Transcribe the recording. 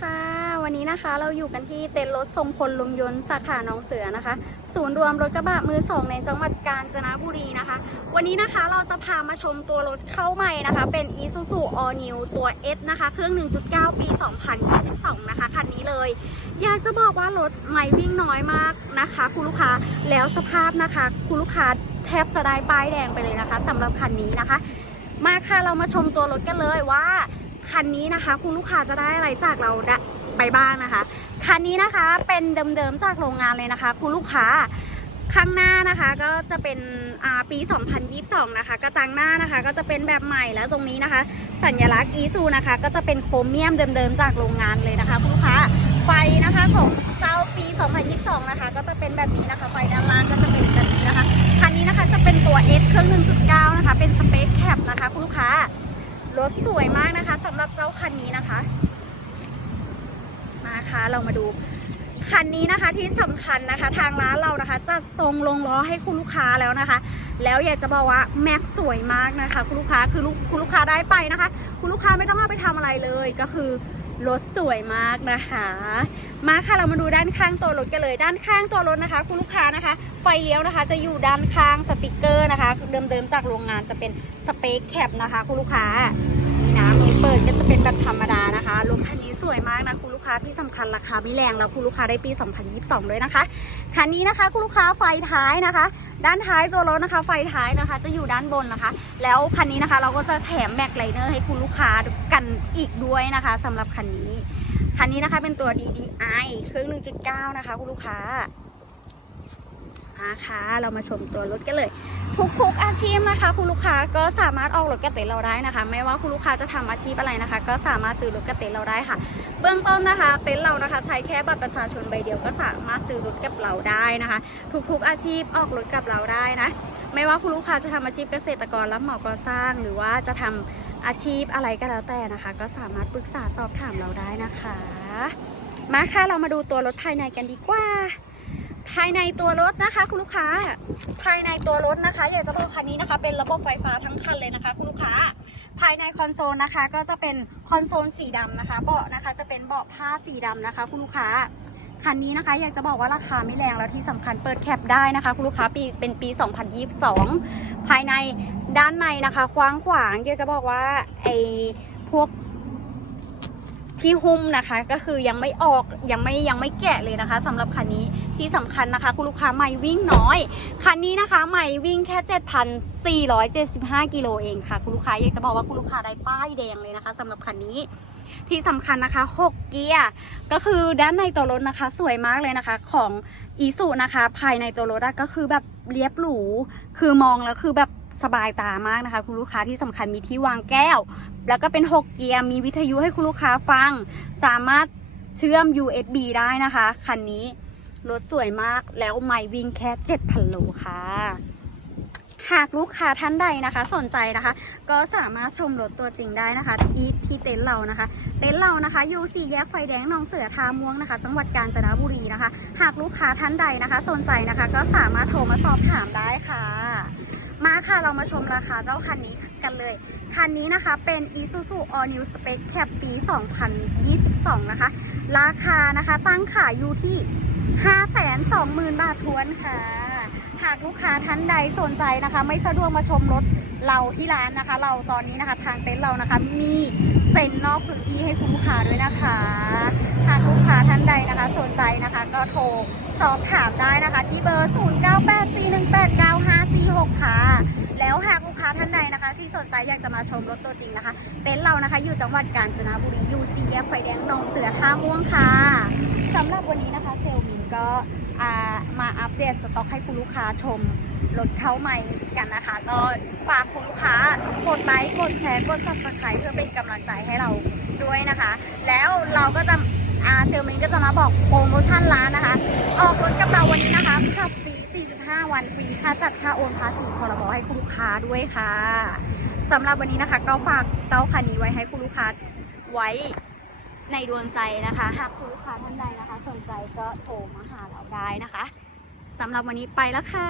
ค่ะ วันนี้นะคะเราอยู่กันที่เต็นท์รถทรงพลลุมยนต์สาขาหนองเสือนะคะ ศูนย์รวมรถกระบะมือสองในจังหวัดกาญจนบุรีนะคะ วันนี้นะคะเราจะพามาชมตัวรถเข้าใหม่นะคะ เป็น Isuzu All New ตัว S นะคะ เครื่อง 1.9 ปี 2022 นะคะคันนี้เลย อยากจะบอกว่ารถไม่วิ่งน้อยมากนะคะ คุณลูกค้าแล้วสภาพนะคะ คุณลูกค้าแทบจะได้ป้ายแดงไปเลยนะคะสำหรับคันนี้นะคะ มาค่ะเรามาชมตัวรถกันเลยว่า คันนี้นะคะ คุณลูกค้าจะได้อะไรจากเราได้ไปบ้างนะคะ คันนี้นะคะเป็นเดิมๆจากโรงงานเลยนะคะ คุณลูกค้าข้างหน้านะคะก็จะเป็นปี 2022 นะคะ กระจังหน้านะคะ ก็จะเป็นแบบใหม่แล้วตรงนี้นะคะ สัญลักษณ์อีซูนะคะ ก็จะเป็นโครเมียมเดิมๆจากโรงงานเลยนะคะคุณลูกค้าไฟนะคะของเจ้าปี 2022 นะคะ ก็จะเป็นแบบนี้นะคะ ไฟด้านล่างก็จะเป็นแบบนี้นะคะ คันนี้นะคะจะเป็นตัว S เครื่อง 1.9 นะคะ เป็นสเปคแคปนะคะคุณลูกค้า รถสวยมากนะคะสำหรับเจ้าคันนี้นะคะ มาค่ะเรามาดูคันนี้นะคะที่สำคัญนะคะ ทางร้านเรานะคะจะทรงลงล้อให้คุณลูกค้าแล้วนะคะ แล้วอยากจะบอกว่าแม็กสวยมากนะคะ คุณลูกค้าคือคุณลูกค้าได้ไปนะคะ คุณลูกค้าไม่ต้องมาไปทำอะไรเลยก็คือ รถสวยมากนะคะ มาค่ะเรามาดูด้านข้างตัวรถกันเลย ด้านข้างตัวรถนะคะ คุณลูกค้านะคะ ไฟเลี้ยวนะคะ จะอยู่ด้านข้างสติกเกอร์นะคะ เดิมๆจากโรงงานจะเป็นสเปคแคปนะคะ คุณลูกค้า เปิดก็จะเป็นแบบธรรมดานะคะรถคันนี้สวยมากนะคุณลูกค้าที่สำคัญราคาไม่แรงแล้วคุณลูกค้าได้ปี 2022 ด้วยนะคะคันนี้นะคะคุณลูกค้าไฟท้ายนะคะ ด้านท้ายตัวรถนะคะ ไฟท้ายนะคะ จะอยู่ด้านบนนะคะ แล้วคันนี้นะคะ เราก็จะแถมแม็กไลเนอร์ให้คุณลูกค้ากันอีกด้วยนะคะสำหรับคันนี้คันนี้นะคะเป็นตัว DDI เครื่อง 1.9 นะคะคุณลูกค้า มาค่ะเรามาชมตัวรถกันเลย ทุกๆอาชีพนะคะ คุณลูกค้าก็สามารถออกรถกระเตนเราได้นะคะ ไม่ว่าคุณลูกค้าจะทำอาชีพอะไรนะคะ ก็สามารถซื้อรถกระเตนเราได้ค่ะ เบื้องต้นนะคะ เต็นท์เรานะคะ ใช้แค่บัตรประชาชนใบเดียวก็สามารถซื้อรถกับเราได้นะคะ ทุกๆอาชีพออกรถกับเราได้นะ ไม่ว่าคุณลูกค้าจะทำอาชีพเกษตรกรรับเหมาก่อสร้าง หรือว่าจะทำอาชีพอะไรก็แล้วแต่นะคะ ก็สามารถปรึกษาสอบถามเราได้นะคะ มาค่ะเรามาดูตัวรถภายในกันดีกว่า ภายในตัวรถนะคะคุณลูกค้า ภายในตัวรถนะคะ อยากจะบอกคันนี้นะคะ เป็นระบบไฟฟ้าทั้งคันเลยนะคะคุณลูกค้า ภายในคอนโซลนะคะ ก็จะเป็นคอนโซลสีดำนะคะ เบาะนะคะจะเป็นเบาะผ้าสีดำนะคะ คุณลูกค้าคันนี้นะคะอยากจะบอกว่าราคาไม่แรงแล้วที่สำคัญเปิดแคปได้นะคะ คุณลูกค้าปีเป็นปี 2022 ภายในด้านในนะคะกว้างขวางอยากจะบอกว่าไอพวก ที่หุ้มนะคะก็คือยังไม่ออกยังไม่ยังไม่แกะเลยนะคะสำหรับคันนี้ที่สำคัญนะคะ คุณลูกค้าไม่วิ่งน้อย คันนี้นะคะไม่วิ่งแค่ 7,475 กิโลเองค่ะ คุณลูกค้าอยากจะบอกว่าคุณลูกค้าได้ป้ายแดงเลยนะคะสำหรับคันนี้ที่สำคัญนะคะ 6 เกียร์ก็คือด้านในตัวรถนะคะ สวยมากเลยนะคะ ของอีสุนะคะ ภายในตัวรถก็คือแบบเรียบหรู คือมองแล้วคือแบบ สบายตามากนะคะ คุณลูกค้าที่สำคัญมีที่วางแก้ว แล้วก็เป็น 6 เกียร์มีวิทยุให้คุณลูกค้าฟัง สามารถเชื่อม USB ได้นะคะคันนี้รถสวยมากแล้วไม่วิ่งแค่ 7,000 โลค่ะ หากลูกค้าท่านใดนะคะ สนใจนะคะ ก็สามารถชมรถตัวจริงได้นะคะ ที่ที่เต็นท์เรานะคะ เต็นท์เรานะคะอยู่สี่แยกไฟแดงหนองเสือทาม่วงนะคะ จังหวัดกาญจนบุรีนะคะ หากลูกค้าท่านใดนะคะ สนใจนะคะ ก็สามารถโทรมาสอบถามได้ค่ะ มาค่ะเรามาชมราคาเจ้าคันนี้กันเลย คันนี้นะคะเป็น Isuzu All New Spec Cap ปี 2022 นะคะ ราคานะคะตั้งขายอยู่ที่ 520,000 บาททวนค่ะ หากลูกค้าท่านใดสนใจนะคะ ไม่สะดวกมาชมรถเราที่ร้านนะคะ เราตอนนี้นะคะทางเต็นท์เรานะคะมีเซ็นนอกพื้นที่ให้คุณลูกค้าด้วยนะคะหากลูกค้าท่านใดนะคะสนใจนะคะ ก็โทรสอบถามได้นะคะ ที่เบอร์ 0984189 0984189546ค่ะ แล้วหากลูกค้าท่านใดนะคะ ที่สนใจอยากจะมาชมรถตัวจริงนะคะเต็นเรานะคะอยู่จังหวัดกาญจนบุรีอยู่สี่แยกไฟแดงหนองเสือท่าม่วงค่ะสำหรับวันนี้นะคะเซลวินก็มาอัปเดตสต็อกให้คุณลูกค้าชมรถเข้าใหม่กันนะคะ ก็ฝากคุณลูกค้ากดไลค์กดแชร์กด subscribe เพื่อเป็นกำลังใจให้เราด้วยนะคะ แล้วเราก็จะ อาเซลมินก็จะมาบอกโปรโมชั่นร้านนะคะ ออกรถกับเราวันนี้นะคะขับฟรี 45 วันฟรี ค่าจัดค่าโอนภาษีพรบให้คุณลูกค้าด้วยค่ะสำหรับวันนี้นะคะ ก็ฝากเจ้าคันนี้ไว้ให้คุณลูกค้าไว้ในดวงใจนะคะ หากคุณลูกค้าท่านใดนะคะ สนใจก็โทรมาหาเราได้นะคะสำหรับวันนี้ไปแล้วค่ะ